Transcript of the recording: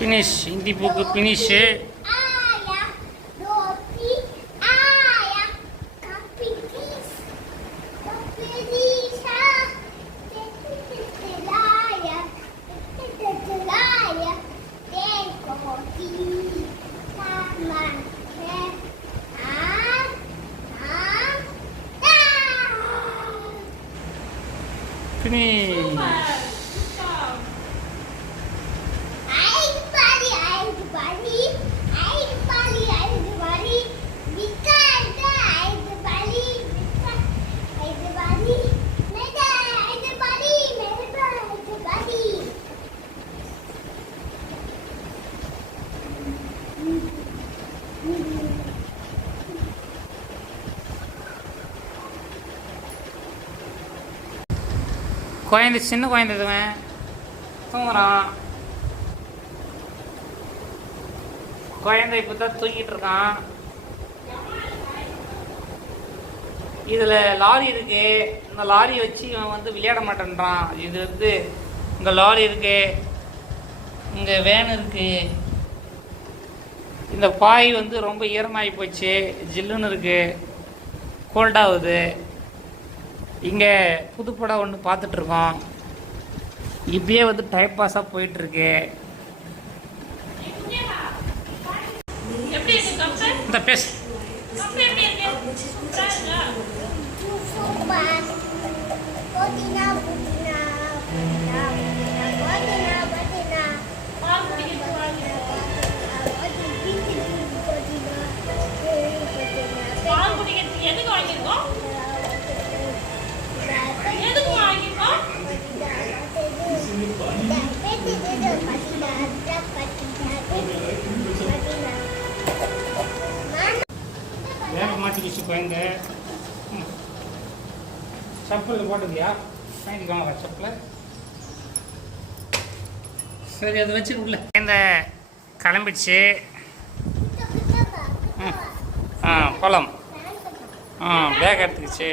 Finish. Hindi book finish. Finish. குழந்தை சின்ன குழந்தைதுவன் தூங்குறான். குழந்தை இப்போ தான் தூங்கிட்டு இருக்கான். இதில் லாரி இருக்கு. இந்த லாரியை வச்சு இவன் வந்து விளையாட மாட்டேன்றான். இது வந்து இங்கே லாரி இருக்கு, இங்கே வேன் இருக்கு. இந்த பாய் வந்து ரொம்ப ஈரமாகி போச்சு, ஜில்லுன்னு இருக்கு, கோல்டாகுது. இங்கே புதுப்படம் ஒன்று பார்த்துட்ருக்கோம். இப்பயே வந்து டைம் பாஸாக போயிட்டுருக்கு. இந்த பேச வேக மாட்டிக்கிச்சு குழந்தை. செப்பல் போட்டுக்கியா? வாங்கிக்கோங்க செப்பல். சரி, அதை வச்சு உள்ள குழந்தை கிளம்பிடுச்சு. போகலாம். பேக் எடுத்துக்கிச்சு.